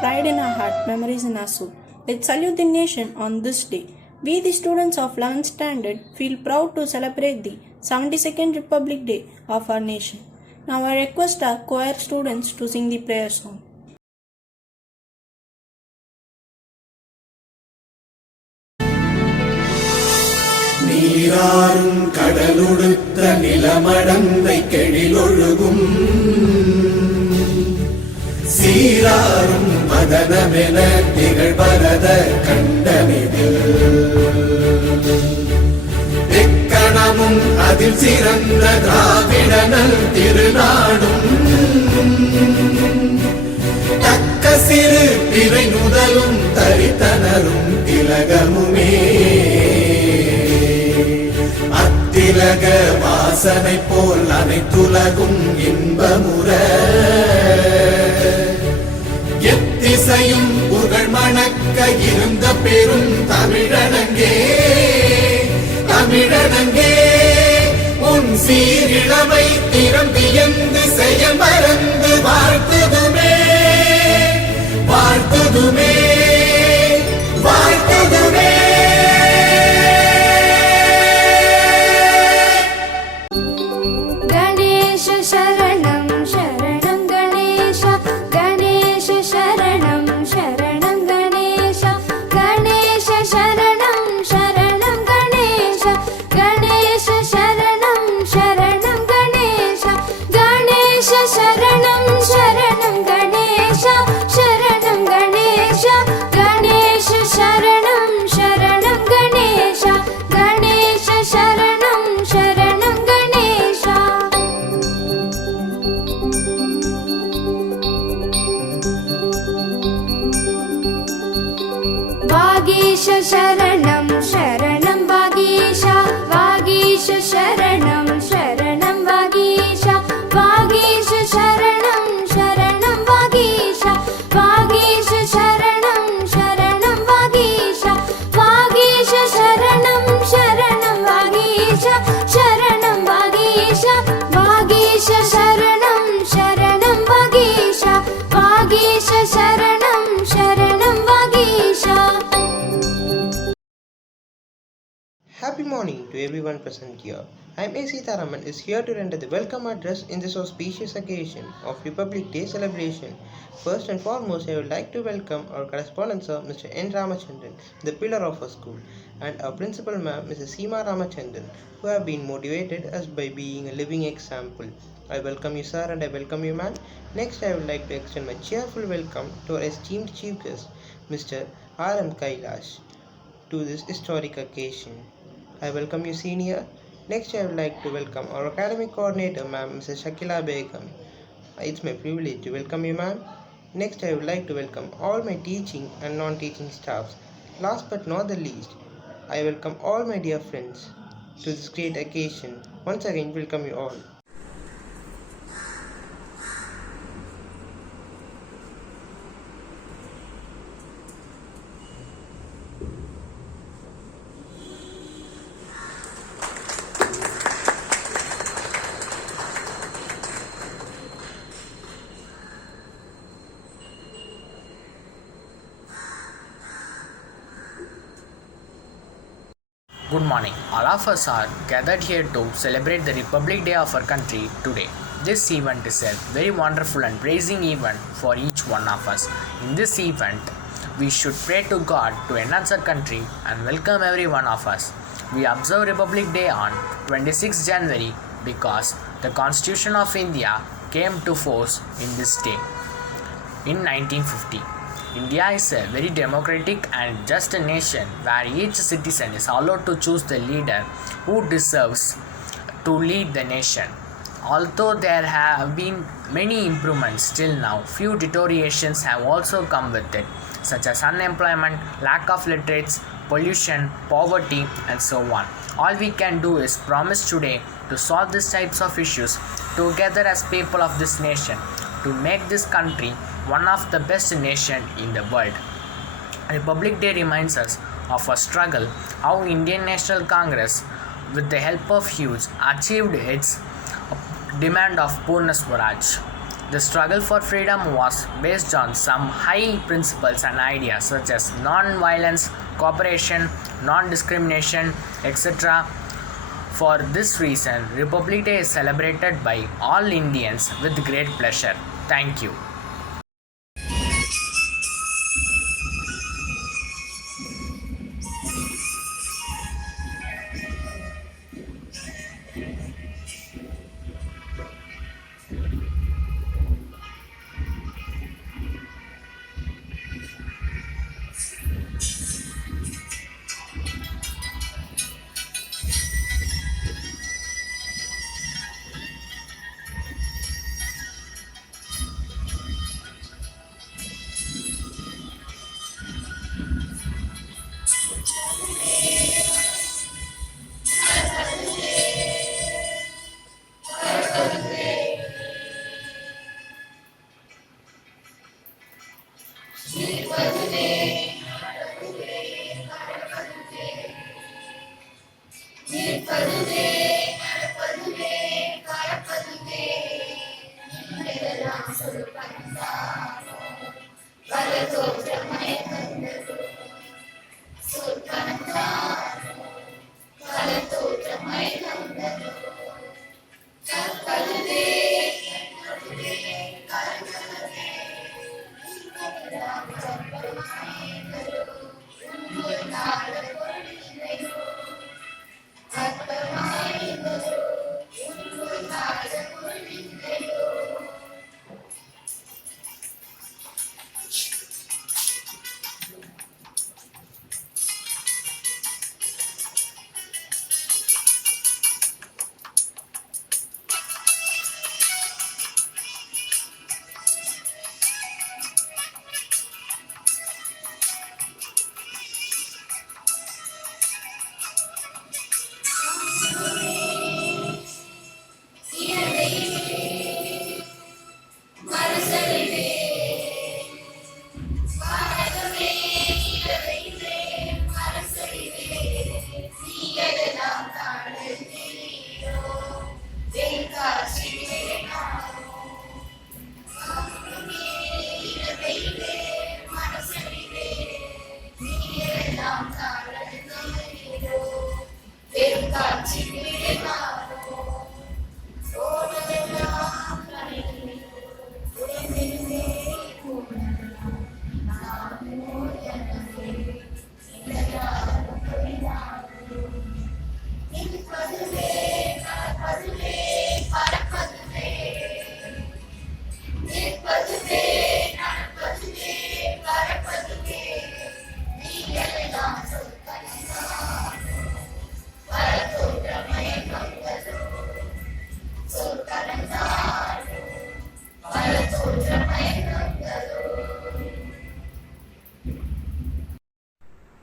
pride in our heart, memories in our soul. Let's salute the nation on this day. We, the students of 11th Standard, feel proud to celebrate the 72nd Republic Day of our nation. Now I request our choir students to sing the prayer song. நீராறும் கடலுடுத்த நிலமடந்தை கெழிலொழுகும் சீராறும் மதனமென திகழ்பரத கண்டமிதில் எக்கணமும் அதில் சிறந்த திராவிடனல் திருநாடும் தக்க சிறு பிறை நுதலும் தரித்தனரும் திலகமுமே திலக வாசனை போல் அனைத்துலகும் இன்பமுற எத்திசையும் புகழ் மணக்க இருந்த பெரும் தமிழனங்கே தமிழனங்கே உன் சீரிழமை திறம்பியந்து செயல் மறந்து வாழ்த்துதுமே வாழ்த்துதுமே வாழ்த்துதுமே. वागीश शरणं शरणं वागीश वागीश शरणं शरणं वागीश वागीश शरणं शरणं वागीश वागीश शरणं शरणं वागीश वागीश शरणं शरणं वागीश शरणं वागीश वागीश शरणं शरणं वागीश वागीश शरणं शरणं Vagish. Happy morning to everyone present here. I am A. Sitaraman is here to render the welcome address in this auspicious occasion of Republic Day celebration. First and foremost, I would like to welcome our correspondent sir, Mr. N. Ramachandran, the pillar of our school, and our principal ma'am, Mrs. Seema Ramachandran, who have been motivated us by being a living example. I welcome you sir and I welcome you ma'am. Next, I would like to extend my cheerful welcome to our esteemed chief guest, Mr. R. M. Kailash, to this historic occasion. I welcome you senior. Next I would like to welcome our academic coordinator ma'am Mrs. Shakila Begum. It's my privilege to welcome you ma'am. Next I would like to welcome all my teaching and non-teaching staffs. Last but not the least, I welcome all my dear friends to this great occasion. Once again welcome you all. Good morning. All of us are gathered here to celebrate the Republic Day of our country today. This event is a very wonderful and praising event for each one of us. In this event, we should pray to God to enhance our country and welcome every one of us. We observe Republic Day on 26 January because the Constitution of India came to force in this day in 1950. India is a very democratic and just a nation where each citizen is allowed to choose the leader who deserves to lead the nation. Although there have been many improvements till now, few deteriorations have also come with it, such as unemployment, lack of literacy, pollution, poverty, and so on. All we can do is promise today to solve these types of issues together as people of this nation to make this country one of the best nation in the world. Republic Day reminds us of a struggle how Indian National Congress with the help of youths achieved its demand of Purna Swaraj. The struggle for freedom was based on some high principles and ideas such as non-violence, cooperation, non-discrimination, etc. For this reason, Republic Day is celebrated by all Indians with great pleasure. Thank you.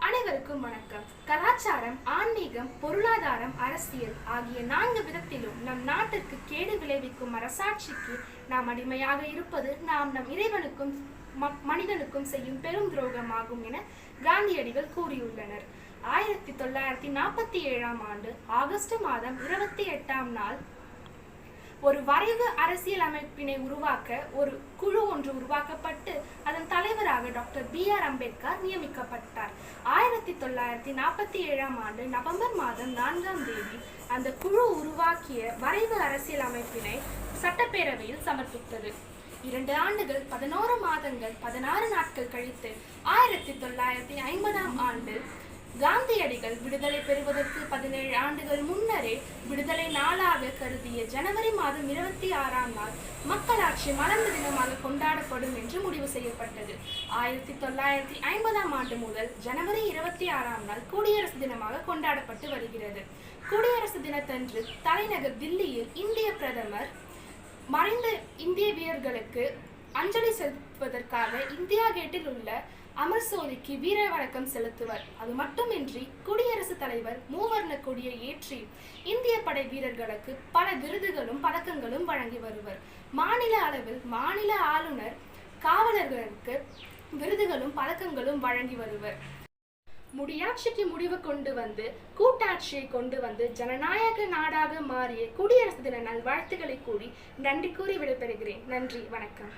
அனைவருக்கும் வணக்கம். கலாச்சாரம், ஆன்மீகம், பொருளாதாரம், அரசியல் ஆகிய 4 விதத்திலும் நம் நாட்டிற்கு கேடு விளைவிக்கும் அரசாட்சிக்கு நாம் அடிமையாக இருப்பது நம் இறைவனுக்கும் மனிதனுக்கும் செய்யும் பெரும் துரோகமாகும் என காந்தியடிகள் கூறியுள்ளனர். 1947ஆம் ஆண்டு ஆகஸ்ட் மாதம் 28ஆம் நாள் ஒரு வரைவு அரசியல் அமைப்பினை உருவாக்க ஒரு குழு ஒன்று உருவாக்கப்பட்டு அதன் தலைவராக டாக்டர் B.R. அம்பேத்கர் நியமிக்கப்பட்டார். 1947ஆம் ஆண்டு நவம்பர் மாதம் 4ஆம் தேதி அந்த குழு உருவாக்கிய வரைவு அரசியல் அமைப்பினை சட்டப்பேரவையில் சமர்ப்பித்தது. 2 ஆண்டுகள் 11 மாதங்கள் 16 நாட்கள் கழித்து 1950ஆம் ஆண்டு காந்தியடிகள் விடுதலை பெறுவதற்கு 17 ஆண்டுகள் முன்னரே விடுதலை நாளாக கருதிய ஜனவரி மாதம் 26ஆம் நாள் மக்களாட்சி மலர்ந்த தினமாக கொண்டாடப்படும் என்று முடிவு செய்யப்பட்டது. 1950ஆம் ஆண்டு முதல் ஜனவரி 26ஆம் நாள் குடியரசு தினமாக கொண்டாடப்பட்டு வருகிறது. குடியரசு தினத்தன்று தலைநகர் தில்லியில் இந்திய பிரதமர் மறைந்த இந்திய வீரர்களுக்கு அஞ்சலி செலுத்துவதற்காக இந்தியா கேட்டில் உள்ள அமர்சோதிக்கு வீர வணக்கம் செலுத்துவர். அது மட்டுமின்றி குடியரசுத் தலைவர் மூவர்ண கொடியை ஏற்றி இந்திய படை வீரர்களுக்கு பல விருதுகளும் பதக்கங்களும் வழங்கி வருவர். மாநில அளவில் மாநில ஆளுநர் காவலர்களுக்கு விருதுகளும் பதக்கங்களும் வழங்கி வருவர். முடியாட்சிக்கு முடிவு கொண்டு வந்து கூட்டாட்சியை கொண்டு வந்து ஜனநாயக நாடாக மாறிய குடியரசு தின நல்வாழ்த்துக்களை கூறி நன்றி கூறி விடைபெறுகிறேன். நன்றி, வணக்கம்.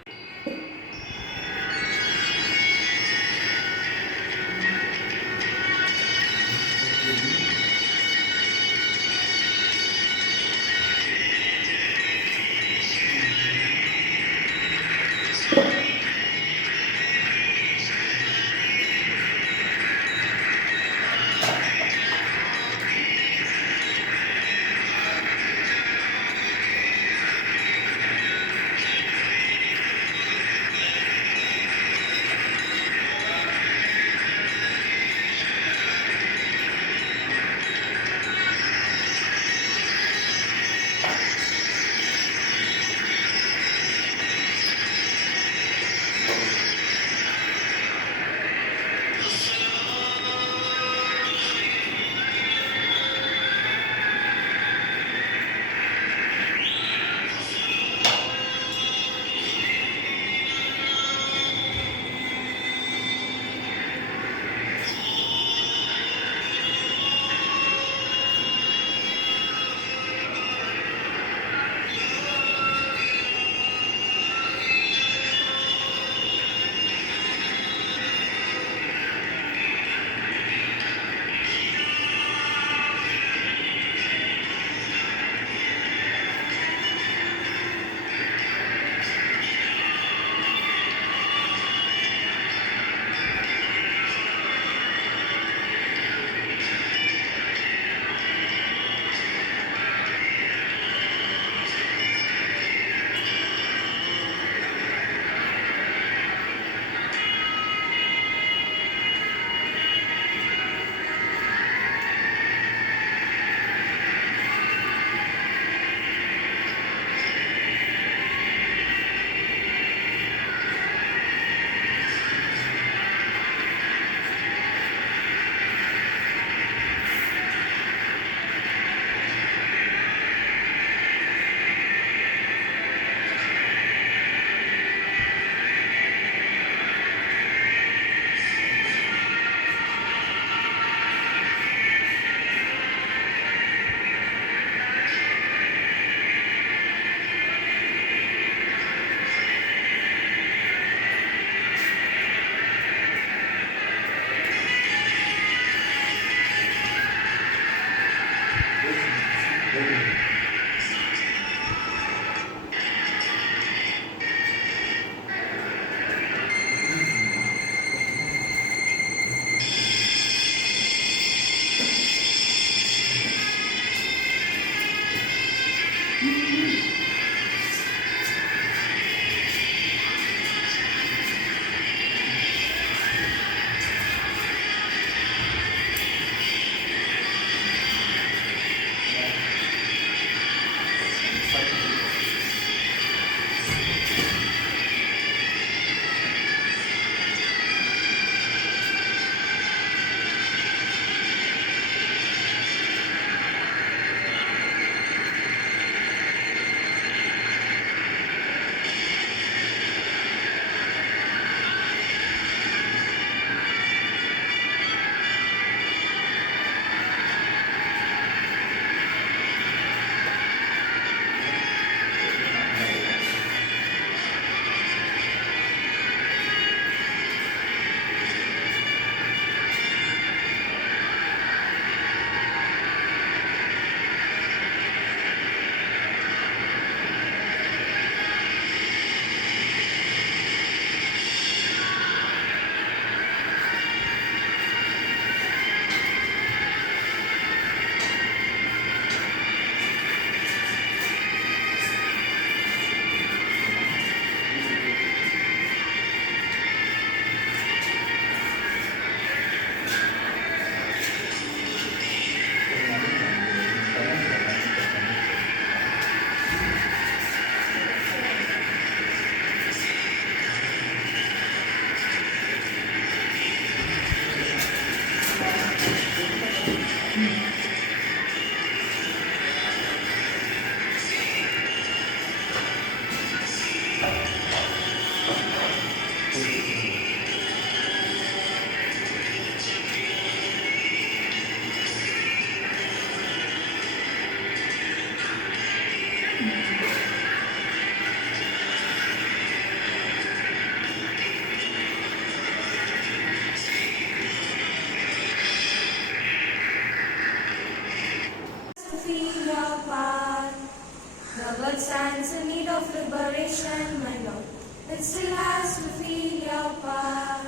The world stands in need of liberation, my Lord. It still has to feel your power.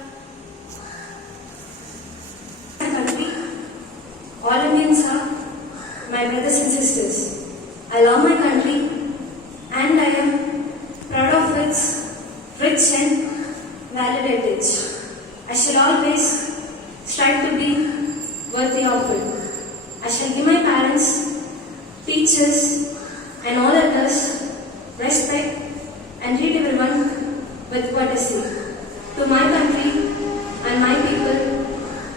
My country, all Indians are my brothers and sisters. I love my country and I am proud of its rich and valid heritage. I shall always strive to be worthy of it. I shall give my parents, teachers and all others respect and treat everyone with courtesy. To my country and my people,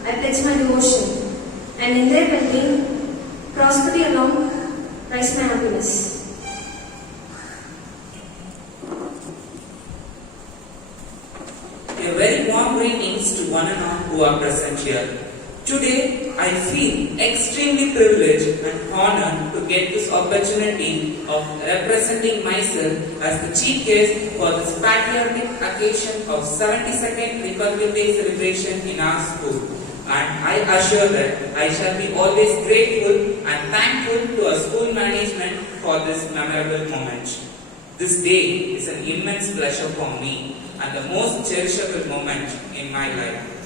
I pledge my devotion, and in their well-being, prosperity along, rise my happiness. A very warm greetings to one and all who are present here. Today, I feel extremely privileged and honored to get this opportunity of representing myself as the chief guest for this patriotic occasion of 72nd Republic Day celebration in our school. And I assure that I shall be always grateful and thankful to our school management for this memorable moment. This day is an immense pleasure for me and the most cherishable moment in my life.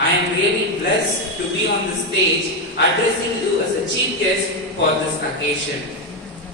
I am really blessed to be on the stage addressing you as a chief guest for this occasion.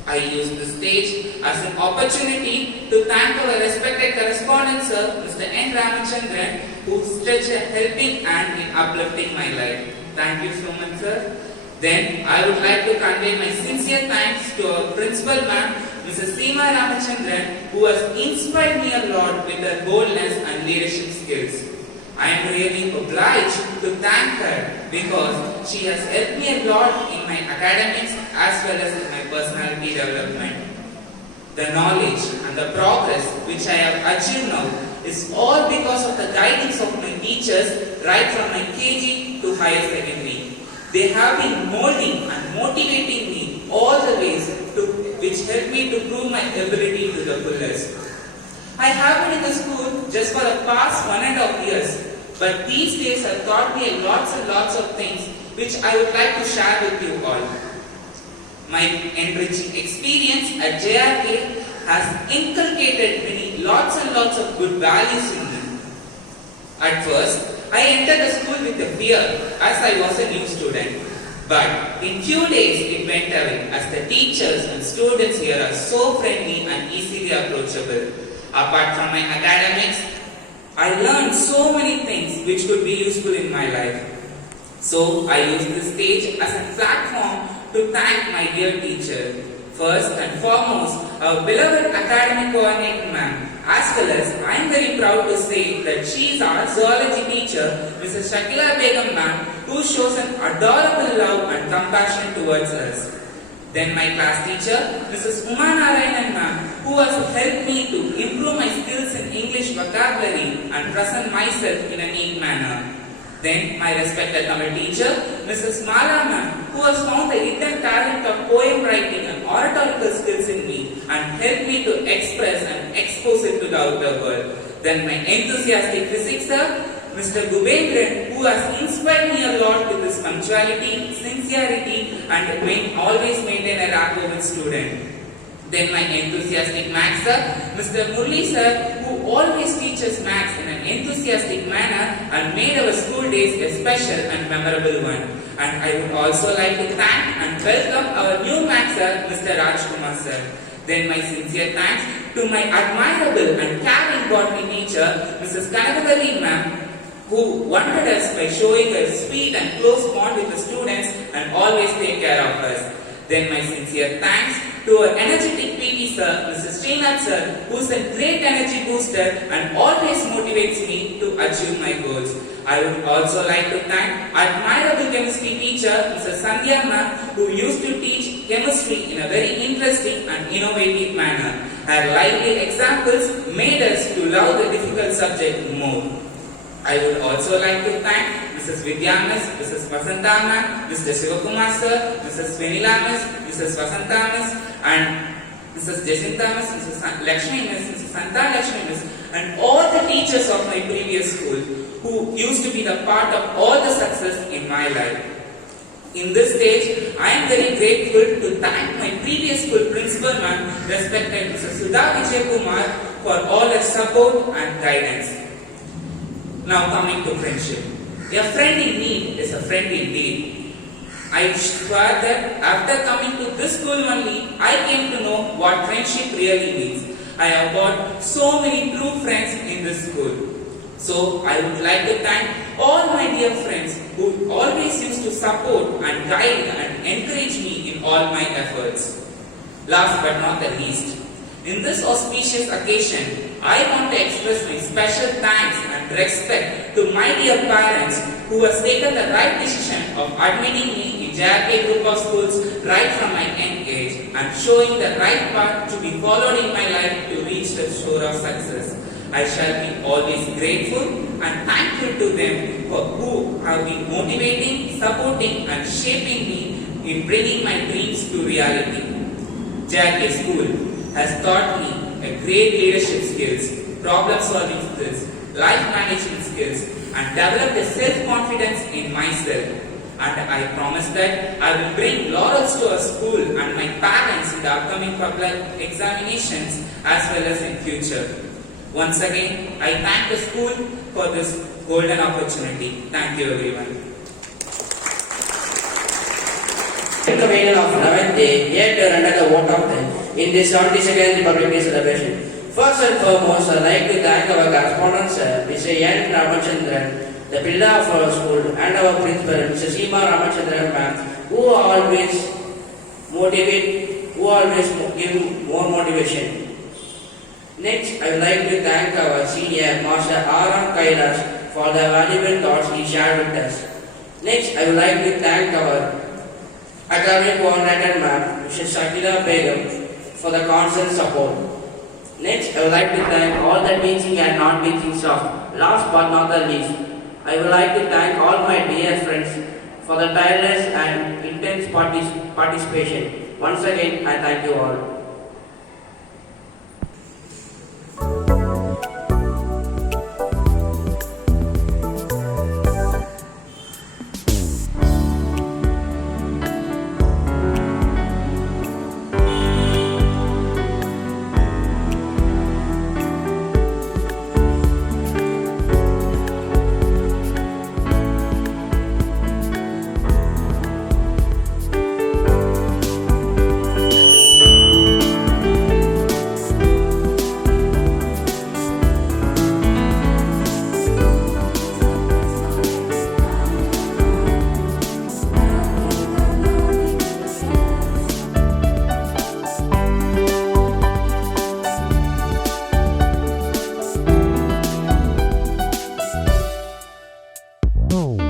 I use the stage as an opportunity to thank our respected correspondent sir, Mr. N. Ramachandran, who stretched a helping hand in uplifting my life. Thank you so much, sir. Then I would like to convey my sincere thanks to our principal ma'am, Mrs. Seema Ramachandran, who has inspired me a lot with her boldness and leadership skills. I am really obliged to thank her because she has helped me a lot in my academics as well as in my personality development. The knowledge and the progress which I have achieved now is all because of the guidance of my teachers right from my KG to higher secondary. They have been molding and motivating me all the ways which helped me to prove my ability to the fullest. I have been in the school just for the past 1.5 years, but these days have taught me lots and lots of things which I would like to share with you all. My enriching experience at JRK has inculcated lots and lots of good values in me. At first, I entered the school with a fear as I was a new student. But in few days it went away as the teachers and students here are so friendly and easily approachable. Apart from my academics, I learned so many things which could be useful in my life. So I use this stage as a platform to thank my dear teacher. First and foremost, our beloved academic coordinator ma'am, as well as I am very proud to say that she is our zoology teacher, Mrs. Shakila Begum ma'am, who shows an adorable love and compassion towards us. Then my class teacher, Mrs. Uma Narayanan ma'am, who has helped me to improve my skills in English vocabulary and present myself in a neat manner. Then my respected Tamil teacher, Mrs. Mala ma'am, who has found the hidden talent of poem writing and oratorical skills in me and helped me to express and expose it to the outer world. Then my enthusiastic physics sir, Mr. Gubendran, who has inspired me a lot with his punctuality, sincerity and always maintain a rapport with students. Then my enthusiastic maths sir, Mr. Murli sir, who always teaches maths in an enthusiastic manner and made our school days a special and memorable one. And I would also like to thank and welcome our new maths sir, Mr. Rajkumar sir. Then my sincere thanks to my admirable and caring botany teacher, Mrs. Kanagavalli ma'am, who wondered us by showing a sweet and close bond with the students and always take care of us. Then my sincere thanks to our energetic PT sir, Mr. Srinath sir, who is a great energy booster and always motivates me to achieve my goals. I would also like to thank admirable chemistry teacher, Mr. Sandhya ma'am, who used to teach chemistry in a very interesting and innovative manner. Her lively examples made us to love the difficult subject more. I would also like to thank Mrs. Vidya Miss, Mrs. Vasanta ma'am, Mr. Sivakumar sir, Mrs. Venila Miss, Mrs. Vasanta Miss, and Mrs. Jacinta Miss, Mrs. Lakshmi Miss, Mrs. Santa Lakshmi Miss, and all the teachers of my previous school who used to be the part of all the success in my life. In this stage, I am very grateful to thank my previous school principal ma'am, respected Mr. Sudha Vijay Kumar, for all her support and guidance. Now coming to friendship. A friend in need is a friend indeed. I swear that after coming to this school only, I came to know what friendship really means. I have got so many true friends in this school. So I would like to thank all my dear friends who always used to support and guide and encourage me in all my efforts. Last but not the least, in this auspicious occasion, I want to express my special thanks and respect to my dear parents who has taken the right decision of admitting me in JRK group of schools right from my young age and showing the right path to be followed in my life to reach the shore of success. I shall be always grateful and thankful to them for who have been motivating, supporting and shaping me in bringing my dreams to reality. JRK School has taught me a great leadership skills, problem solving skills, life management skills and developed a self-confidence in myself. And I promise that I will bring laurels to our school and my parents in the upcoming public examinations as well as in future. Once again, I thank the school for this golden opportunity. Thank you everyone. Convening of 11th day, here to render the vote of thanks in this 72nd Republic Day celebration. First and foremost, I would like to thank our correspondent sir, Mr. N. Ramachandran, the builder of our school, and our principal, Mr. Seema Ramachandran ma'am, who always give more motivation. Next, I would like to thank our senior Master R.M. Kailash for the valuable thoughts he shared with us. Next, I would like to thank our academic coordinator ma'am, Mrs. Shakila Begum, for the constant support. Next, I would like to thank all the teaching and non-teaching staff. Last but not the least, I would like to thank all my dear friends for the tireless and intense participation. Once again, I thank you all. Oh.